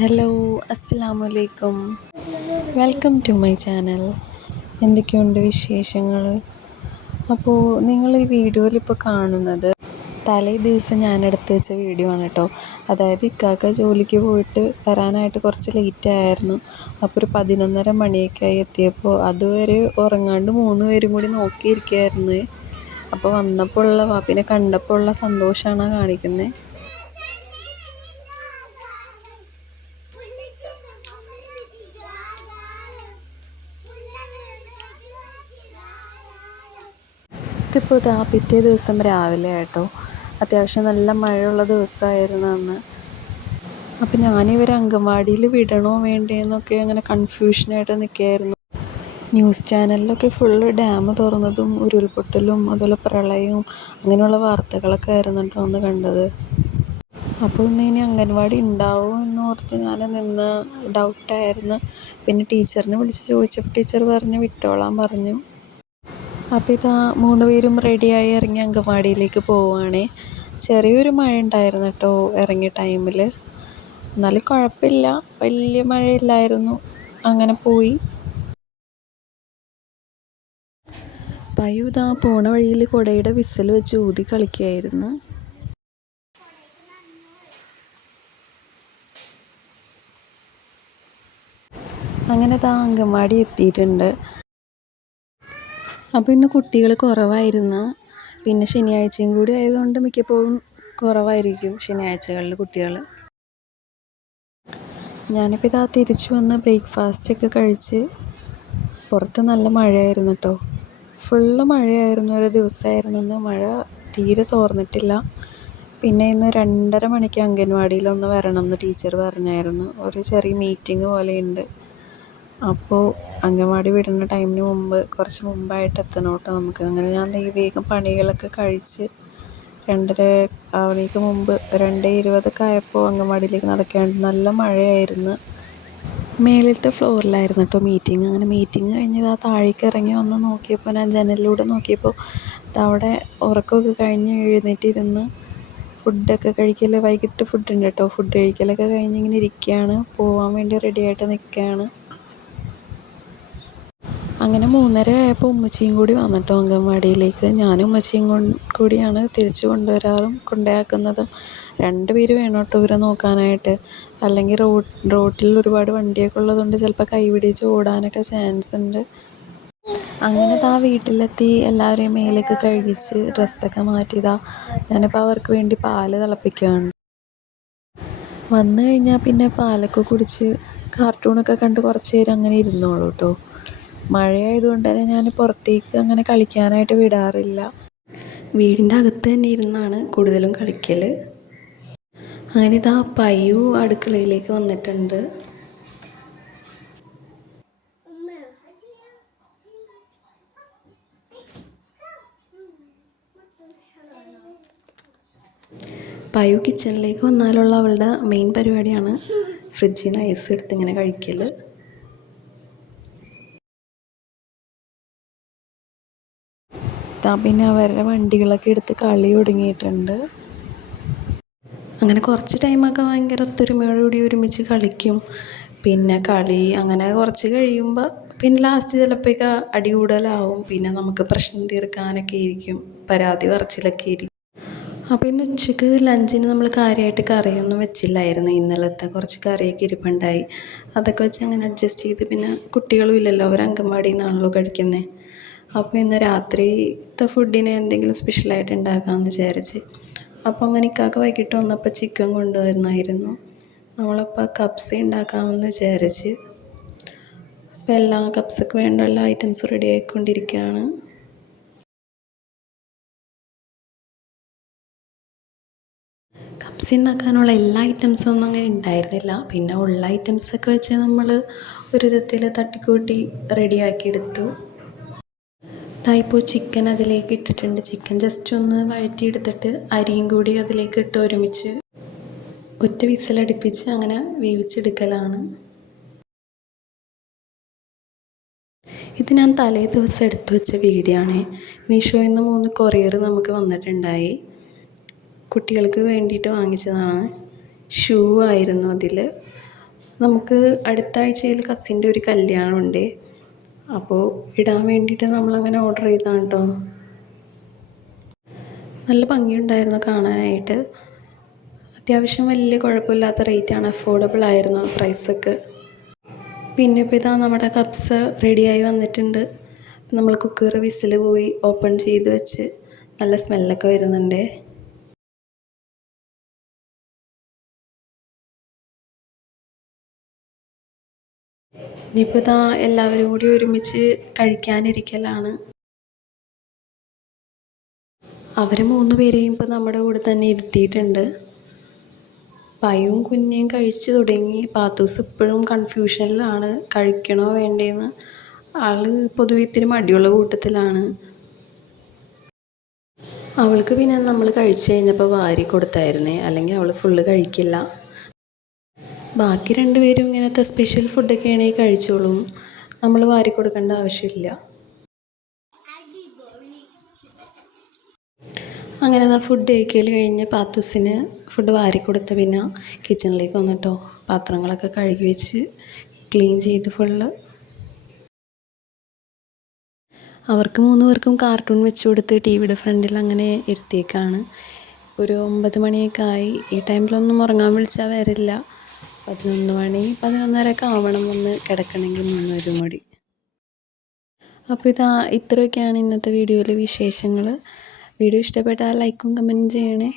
Hello, അസ്സലാമു അലൈക്കും. Welcome to my channel. എന്തൊക്കെയുണ്ട് വിശേഷങ്ങൾ? അപ്പോൾ നിങ്ങൾ ഈ വീഡിയോയിൽ ഇപ്പോൾ കാണുന്നത് തലേ ദിവസം ഞാൻ എടുത്ത് വെച്ച വീഡിയോ ആണ് കേട്ടോ. അതായത് ഇക്കാക്ക ജോലിക്ക് പോയിട്ട് വരാനായിട്ട് കുറച്ച് ലേറ്റ് ആയിരുന്നു. അപ്പോൾ ഒരു 11:30 മണിയൊക്കെ ആയി എത്തിയപ്പോൾ അതുവരെ ഉറങ്ങാണ്ട് 3 പേരും കൂടി നോക്കിയിരിക്കുകയായിരുന്നു. അപ്പോൾ വന്നപ്പോൾ ഉള്ള വാപ്പിനെ കണ്ടപ്പോൾ ഉള്ള സന്തോഷമാണ് കാണിക്കുന്നത്. ഇതിപ്പോൾ പിറ്റേ ദിവസം രാവിലെ ആയിട്ടോ. അത്യാവശ്യം നല്ല മഴയുള്ള ദിവസമായിരുന്നു അന്ന്. അപ്പം ഞാനിവരെ അങ്കൻവാടിയിൽ വിടണോ വേണ്ടേന്നൊക്കെ അങ്ങനെ കൺഫ്യൂഷനായിട്ട് നിൽക്കുകയായിരുന്നു. ന്യൂസ് ചാനലിലൊക്കെ ഫുള്ള് ഡാം തുറന്നതും ഉരുൾപൊട്ടലും അതുപോലെ പ്രളയവും അങ്ങനെയുള്ള വാർത്തകളൊക്കെ ആയിരുന്നു കേട്ടോ ഒന്ന് കണ്ടത്. അപ്പോൾ ഇനി അംഗൻവാടി ഉണ്ടാവുമോ എന്നോർത്ത് ഞാൻ നിന്ന് ഡൗട്ടായിരുന്നു. പിന്നെ ടീച്ചറിനെ വിളിച്ച് ചോദിച്ചപ്പോൾ ടീച്ചർ പറഞ്ഞ് വിട്ടോളാൻ പറഞ്ഞു. അപ്പോൾ ഇതാ 3 പേരും റെഡിയായി ഇറങ്ങി അങ്കൻവാടിയിലേക്ക് പോവുകയാണേ. ചെറിയൊരു മഴ ഉണ്ടായിരുന്നു കേട്ടോ ഇറങ്ങിയ ടൈമിൽ. എന്നാലും കുഴപ്പമില്ല, വലിയ മഴയില്ലായിരുന്നു. അങ്ങനെ പോയി. പയ്യു ഇതാ പോണ വഴിയിൽ കുടയുടെ വിസിൽ വെച്ച് ഊതി കളിക്കുകയായിരുന്നു. അങ്ങനെ ഇതാ അങ്കൻവാടി എത്തിയിട്ടുണ്ട്. അപ്പോൾ ഇന്ന് കുട്ടികൾ കുറവായിരുന്നു. പിന്നെ ശനിയാഴ്ചയും കൂടി ആയതുകൊണ്ട് മിക്കപ്പോഴും കുറവായിരിക്കും ശനിയാഴ്ചകളിൽ കുട്ടികൾ. ഞാനിപ്പോൾ ഇതാ തിരിച്ചു വന്ന് ബ്രേക്ക്ഫാസ്റ്റൊക്കെ കഴിച്ച്. പുറത്ത് നല്ല മഴയായിരുന്നു കേട്ടോ. ഫുള്ള് മഴയായിരുന്നു. ഒരു ദിവസമായിരുന്നു ഇന്ന്. മഴ തീരെ തോർന്നിട്ടില്ല. പിന്നെ ഇന്ന് 2:30 മണിക്ക് അംഗൻവാടിയിലൊന്ന് വരണം എന്ന് ടീച്ചർ പറഞ്ഞായിരുന്നു. ഒരു ചെറിയ മീറ്റിംഗ് പോലെയുണ്ട്. അപ്പോൾ അംഗൻവാടി വിടുന്ന ടൈമിന് മുമ്പ് കുറച്ച് മുമ്പായിട്ട് എത്തണം കേട്ടോ നമുക്ക്. അങ്ങനെ ഞാൻ വേഗം പണികളൊക്കെ കഴിച്ച് 2:30 ആവണേക്ക് മുമ്പ് 2:20 ആയപ്പോൾ അംഗൻവാടിയിലേക്ക് നടക്കുകയാണ്. നല്ല മഴയായിരുന്നു. മേളിലത്തെ ഫ്ലോറിലായിരുന്നു കേട്ടോ മീറ്റിംഗ്. അങ്ങനെ മീറ്റിംഗ് കഴിഞ്ഞ് താഴേക്ക് ഇറങ്ങി വന്ന് നോക്കിയപ്പോൾ ഞാൻ ജനലിലൂടെ നോക്കിയപ്പോൾ അവിടെ ഉറക്കമൊക്കെ കഴിഞ്ഞ് എഴുന്നേറ്റിരുന്ന് ഫുഡൊക്കെ കഴിക്കൽ, വൈകിട്ട് ഫുഡ് ഉണ്ട് കേട്ടോ. ഫുഡ് കഴിക്കലൊക്കെ കഴിഞ്ഞ് ഇങ്ങനെ ഇരിക്കുകയാണ്. പോകാൻ വേണ്ടി റെഡിയായിട്ട് നിൽക്കുകയാണ്. അങ്ങനെ 3:30 ആയപ്പോൾ ഉമ്മച്ചിയും കൂടി വന്നിട്ടോ അംഗൻവാടിയിലേക്ക്. ഞാനും ഉമ്മച്ചിയും കൂടിയാണ് തിരിച്ചു കൊണ്ടുവരാറും കൊണ്ടുപോയാക്കുന്നതും. 2 പേര് വേണം കേട്ടോ ഇവരെ നോക്കാനായിട്ട്. അല്ലെങ്കിൽ റോട്ടിൽ ഒരുപാട് വണ്ടിയൊക്കെ ഉള്ളതുകൊണ്ട് ചിലപ്പോൾ കൈ പിടിച്ച് ഓടാനൊക്കെ ചാൻസ് ഉണ്ട്. അങ്ങനെ വീട്ടിലെത്തി എല്ലാവരെയും മേലൊക്കെ കഴുകിച്ച് ഡ്രസ്സൊക്കെ മാറ്റിയതാ. ഞാനിപ്പോൾ അവർക്ക് വേണ്ടി പാല് തിളപ്പിക്കുകയാണ്. വന്നു കഴിഞ്ഞാൽ പിന്നെ പാലൊക്കെ കുടിച്ച് കാർട്ടൂണൊക്കെ കണ്ട് കുറച്ച് നേരം അങ്ങനെ ഇരുന്നോളൂ കേട്ടോ. മഴയായതുകൊണ്ട് തന്നെ ഞാൻ പുറത്തേക്ക് അങ്ങനെ കളിക്കാനായിട്ട് വിടാറില്ല. വീടിൻ്റെ അകത്ത് തന്നെ ഇരുന്നാണ് കൂടുതലും കളിക്കൽ. അങ്ങനെ പയ്യു അടുക്കളയിലേക്ക് വന്നിട്ടുണ്ട്. പയ്യു കിച്ചണിലേക്ക് വന്നാലുള്ള അവളുടെ മെയിൻ പരിപാടിയാണ് ഫ്രിഡ്ജിൽ നിന്ന് ഐസ് എടുത്ത് ഇങ്ങനെ കഴിക്കൽ. പിന്നെ അവരുടെ വണ്ടികളൊക്കെ എടുത്ത് കളി തുടങ്ങിയിട്ടുണ്ട്. അങ്ങനെ കുറച്ച് ടൈമൊക്കെ ഭയങ്കര ഒത്തൊരുമയോടുകൂടി ഒരുമിച്ച് കളിക്കും. പിന്നെ കളി അങ്ങനെ കുറച്ച് കഴിയുമ്പോൾ പിന്നെ ലാസ്റ്റ് ചിലപ്പോഴൊക്കെ അടി കൂടലാവും. പിന്നെ നമുക്ക് പ്രശ്നം തീർക്കാനൊക്കെ ഇരിക്കും, പരാതി പറച്ചിലൊക്കെ ഇരിക്കും. അപ്പോൾ ഇന്ന് ഉച്ചയ്ക്ക് ലഞ്ചിന് നമ്മൾ കാര്യമായിട്ട് കറിയൊന്നും വെച്ചില്ലായിരുന്നു. ഇന്നലത്തെ കുറച്ച് കറിയൊക്കെ ഇരിപ്പുണ്ടായി. അതൊക്കെ വെച്ച് അങ്ങനെ അഡ്ജസ്റ്റ് ചെയ്ത്. പിന്നെ കുട്ടികളും ഇല്ലല്ലോ, അവർ അംഗൻവാടിയിൽ നിന്നാണല്ലോ കഴിക്കുന്നത്. അപ്പോൾ ഇന്ന് രാത്രിത്തെ ഫുഡിന് എന്തെങ്കിലും സ്പെഷ്യലായിട്ട് ഉണ്ടാക്കാമെന്ന് വിചാരിച്ച്. അപ്പോൾ അങ്ങനെ ഇക്കാക്ക വൈകിട്ട് വന്നപ്പോൾ ചിക്കൻ കൊണ്ടുവന്നായിരുന്നു. നമ്മളപ്പോൾ കപ്സ ഉണ്ടാക്കാമെന്ന് വിചാരിച്ച്. അപ്പോൾ എല്ലാ കപ്സക്ക് വേണ്ട എല്ലാ ഐറ്റംസും റെഡി ആയിക്കൊണ്ടിരിക്കുകയാണ്. കപ്സ ഉണ്ടാക്കാനുള്ള എല്ലാ ഐറ്റംസും ഒന്നും അങ്ങനെ ഉണ്ടായിരുന്നില്ല. പിന്നെ ഉള്ള ഐറ്റംസൊക്കെ വെച്ച് നമ്മൾ ഒരു വിധത്തിൽ തട്ടിക്കൂട്ടി റെഡിയാക്കി എടുത്തു. ഇപ്പോൾ ചിക്കൻ അതിലേക്ക് ഇട്ടിട്ടുണ്ട്. ചിക്കൻ ജസ്റ്റ് ഒന്ന് വഴറ്റിയെടുത്തിട്ട് അരിയും കൂടി അതിലേക്ക് ഇട്ട് ഒരുമിച്ച് ഒറ്റ വിസിലടുപ്പിച്ച് അങ്ങനെ വേവിച്ചെടുക്കലാണ്. ഇത് ഞാൻ തലേ ദിവസം എടുത്തു വെച്ച വീഡിയോ ആണ്. മീഷോയിൽ നിന്ന് 3 കൊറിയർ നമുക്ക് വന്നിട്ടുണ്ടായി. കുട്ടികൾക്ക് വേണ്ടിയിട്ട് വാങ്ങിച്ചതാണ്. ഷൂ ആയിരുന്നു അതിൽ. നമുക്ക് അടുത്ത ആഴ്ചയിൽ കസിൻ്റെ ഒരു കല്യാണമുണ്ട്. അപ്പോൾ ഇടാൻ വേണ്ടിയിട്ട് നമ്മളങ്ങനെ ഓർഡർ ചെയ്തതാണ് കേട്ടോ. നല്ല ഭംഗിയുണ്ടായിരുന്നു കാണാനായിട്ട്. അത്യാവശ്യം വലിയ കുഴപ്പമില്ലാത്ത റേറ്റാണ്, അഫോർഡബിൾ ആയിരുന്നു പ്രൈസൊക്കെ. പിന്നെ ഇപ്പോൾ ഇതാ നമ്മുടെ കപ്സ് റെഡിയായി വന്നിട്ടുണ്ട്. നമ്മൾ കുക്കർ വിസിൽ പോയി ഓപ്പൺ ചെയ്ത് വെച്ച് നല്ല സ്മെല്ലൊക്കെ വരുന്നുണ്ട്. ഇനിയിപ്പോൾ ഇതാ എല്ലാവരും കൂടി ഒരുമിച്ച് കഴിക്കാനിരിക്കലാണ്. അവർ 3 പേരെയും ഇപ്പോൾ നമ്മുടെ കൂടെ തന്നെ ഇരുത്തിയിട്ടുണ്ട്. പയും കുഞ്ഞേയും കഴിച്ച് തുടങ്ങി. പാത്തൂസ് ഇപ്പോഴും കൺഫ്യൂഷനിലാണ്, കഴിക്കണോ വേണ്ടേന്ന്. ആൾ പൊതുവെ ഇത്തിരി മടിയുള്ള കൂട്ടത്തിലാണ്. അവൾക്ക് പിന്നെ നമ്മൾ കഴിച്ച് കഴിഞ്ഞപ്പോൾ വാരി കൊടുത്തായിരുന്നേ, അല്ലെങ്കിൽ അവൾ ഫുള്ള് കഴിക്കില്ല. ബാക്കി 2 പേരും ഇങ്ങനത്തെ സ്പെഷ്യൽ ഫുഡൊക്കെ ആണെങ്കിൽ കഴിച്ചോളും, നമ്മൾ വാരി കൊടുക്കേണ്ട ആവശ്യമില്ല. അങ്ങനെ ഫുഡ് കഴിക്കൽ കഴിഞ്ഞ് പാത്തൂസിന് ഫുഡ് വാരി കൊടുത്ത് പിന്നെ കിച്ചണിലേക്ക് വന്നിട്ടോ പാത്രങ്ങളൊക്കെ കഴുകി വെച്ച് ക്ലീൻ ചെയ്ത് ഫുള്ള്. അവർക്ക് 3 പേർക്കും കാർട്ടൂൺ വെച്ച് കൊടുത്ത് ടി വിയുടെ ഫ്രണ്ടിൽ അങ്ങനെ ഇരുത്തിയേക്കാണ്. ഒരു 9 മണിയൊക്കെ ആയി. ഈ ടൈമിലൊന്നും ഉറങ്ങാൻ വിളിച്ചാൽ വരില്ല. 11 മണി 11:30 ആവണം ഒന്ന് കിടക്കണമെങ്കിൽ 3 മണി. അപ്പോൾ ഇത്രയൊക്കെയാണ് ഇന്നത്തെ വീഡിയോയിലെ വിശേഷങ്ങൾ. വീഡിയോ ഇഷ്ടപ്പെട്ടാൽ ലൈക്കും കമൻറ്റും ചെയ്യണേ.